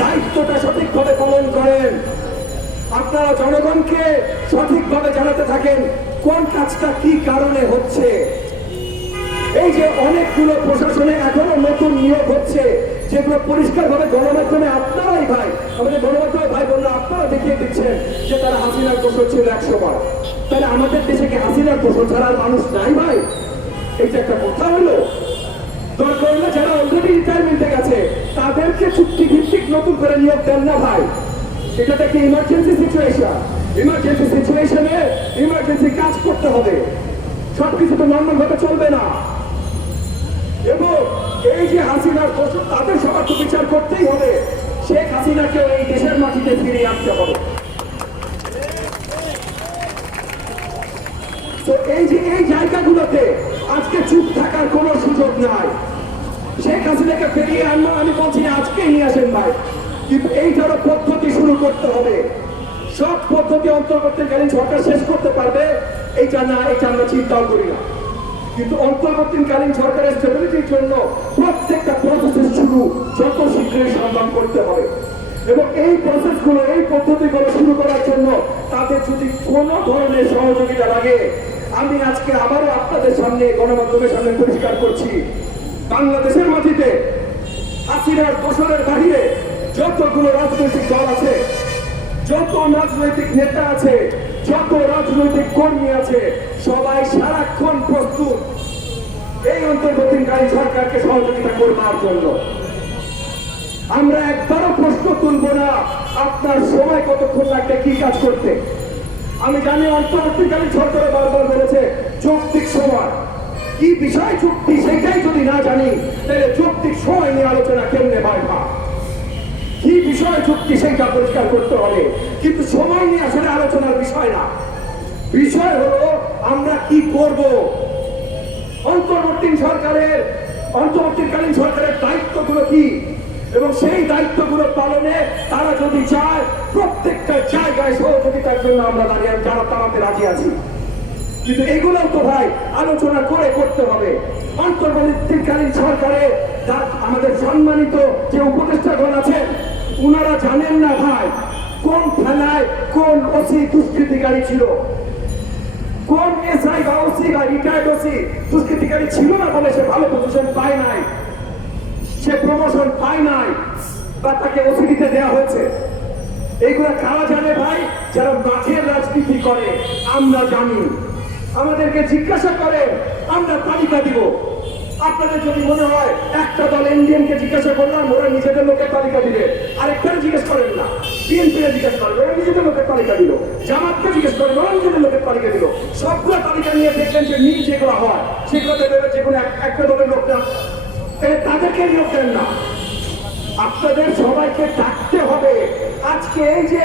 দায়িত্বটা সঠিকভাবে পালন করেন। আপনারা জনগণকে সঠিকভাবে জানাতে থাকেন কোন কাজটা কি কারণে হচ্ছে। এই যে অনেকগুলো প্রশাসনে এখনো নতুন নিয়োগ হচ্ছে, যেগুলো পরিষ্কারভাবে গণমাধ্যমে আপনারাই ভাই, আমাদের গণমাধ্যমে ভাই বোনরা আপনারা দেখিয়ে দিচ্ছেন যে তারা হাসিনার দোষর ছিল 100 বার। তাহলে আমাদের দেশে কি হাসিনার দোষর ছাড়া আর মানুষ নাই ভাই? এটা একটা কথা হলো। দরকার হলে যারা অলরেডি রিটায়ারমেন্টে গেছে তাদেরকে চুক্তি ভিত্তিক নতুন করে নিয়োগ দেন না ভাই। এটা একটা ইমার্জেন্সি সিচুয়েশন। ইমার্জেন্সি সিচুয়েশনে ইমার্জেন্সি কাজ করতে হবে, সবকিছু তো নর্মাল ভাবে চলবে না। এবং এই যে হাসিনার দোষর তাদের সবার তো বিচার করতেই হবে। শেখ হাসিনাকেও এই দেশের মাটিতে ফিরিয়ে আনতে হবে। তো এই যে এই জায়গাগুলোতে আজকে চুপ থাকার কোনো সুযোগ নাই। শেখ হাসিনাকে ফিরিয়ে আনবো আমি বলছি আজকেই নিয়ে আসেন ভাই, কিন্তু এইটারও পদ্ধতি শুরু করতে হবে। সব পদ্ধতি অন্তর্বর্তীকালীন সরকার শেষ করতে পারবে এইটা না, এটা আমরা চিন্তাও করি না। কিন্তু অন্তর্বর্তীকালীন সরকারের স্টেবিলিটির জন্য প্রত্যেকটা প্রসেসের শুরু যত শীঘ্রই সমাধান করতে হবে। এবং এই প্রসেসগুলো এই পদ্ধতিগুলো শুরু করার জন্য তাদের যদি কোনো ধরনের সহযোগিতা লাগে, আমি আজকে আবারও আপনাদের সামনে গণমাধ্যমের সামনে পরিষ্কার করছি, বাংলাদেশের মাটিতে হাসিনার দোষরের বাহিরে যতগুলো রাজনৈতিক দল আছে, যত রাজনৈতিক নেতা আছে, যত রাজনৈতিক কর্মী আছে, সবাই সারাক্ষণ প্রস্তুত এই অন্তর্বর্তীকালীন সরকারকে সহযোগিতা করবার জন্য। আমরা একবারও প্রশ্ন তুলব না আপনার সময় কতক্ষণ লাগবে কি কাজ করতে। আমি জানি অন্তর্বর্তীকালীন সরকার বারবার বলেছে যৌক্তিক সময়, কি বিষয় চুক্তি সেটাই যদি না জানি তাহলে যৌক্তিক সময় নিয়ে আলোচনা কেমনে হয় না, কি বিষয় চুক্তি সেটা পরিষ্কার করতে হবে। কিন্তু সময় নিয়ে আসলে আলোচনার বিষয় না, বিষয় হলো আমরা কি করব। অন্তর্বর্তীকালীন সরকারের দায়িত্বগুলো কি এবং সেই দায়িত্বগুলো পালনে তারা যদি চায় প্রত্যেকটা জায়গায় সহযোগিতার জন্য আমরা যারা তারাতে রাজি আছি। কিন্তু এগুলো তো ভাই আলোচনা করে করতে হবে। অন্তর্বর্তীকালীন সরকারে আমাদের সম্মানিত যে উপদেষ্টাগণ আছেন উনারা জানেন না ভাই কোন থানায় কোন ওসি দুষ্কৃতিকারী ছিল, কোন এসআই বা ওসি বা রিটায়ার্ড ওসি দুষ্কৃতিকারী ছিল না বলে সে ভালো পজিশন পায় নাই, সে প্রমোশন পায় নাই বা তাকে ওসি দিতে দেওয়া হয়েছে। এইগুলা কারা জানে ভাই? যারা মাঠের রাজনীতি করে। আমরা জানি, আমাদেরকে জিজ্ঞাসা করে আমরা তালিকা দিব। আপনাদের যদি মনে হয় একটা দল এনডিএমকে জিজ্ঞাসা করলাম ওরা নিজেদের লোকের তালিকা দিবে, আরেকটা জিজ্ঞেস করেন না, বিএনপিকে জিজ্ঞেস করবে ওরা নিজেদের লোকের তালিকা দিল, জামাতকে জিজ্ঞেস করেন ওরা নিজেদের লোকের তালিকা দিল। সবগুলো তালিকা নিয়ে দেখলেন যে মিল যেগুলো হয় সেগুলোতে দেবে যে কোনো একটা দলের লোকটা, তাদেরকে নিয়োগ দেন না। আপনাদের সবাইকে ডাকতে হবে। আজকে এই যে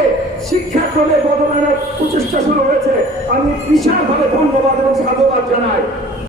শিক্ষাক্রমে বদলানোর প্রচেষ্টা শুরু হয়েছে, আমি বিশালভাবে ধন্যবাদ এবং সাধুবাদ জানাই।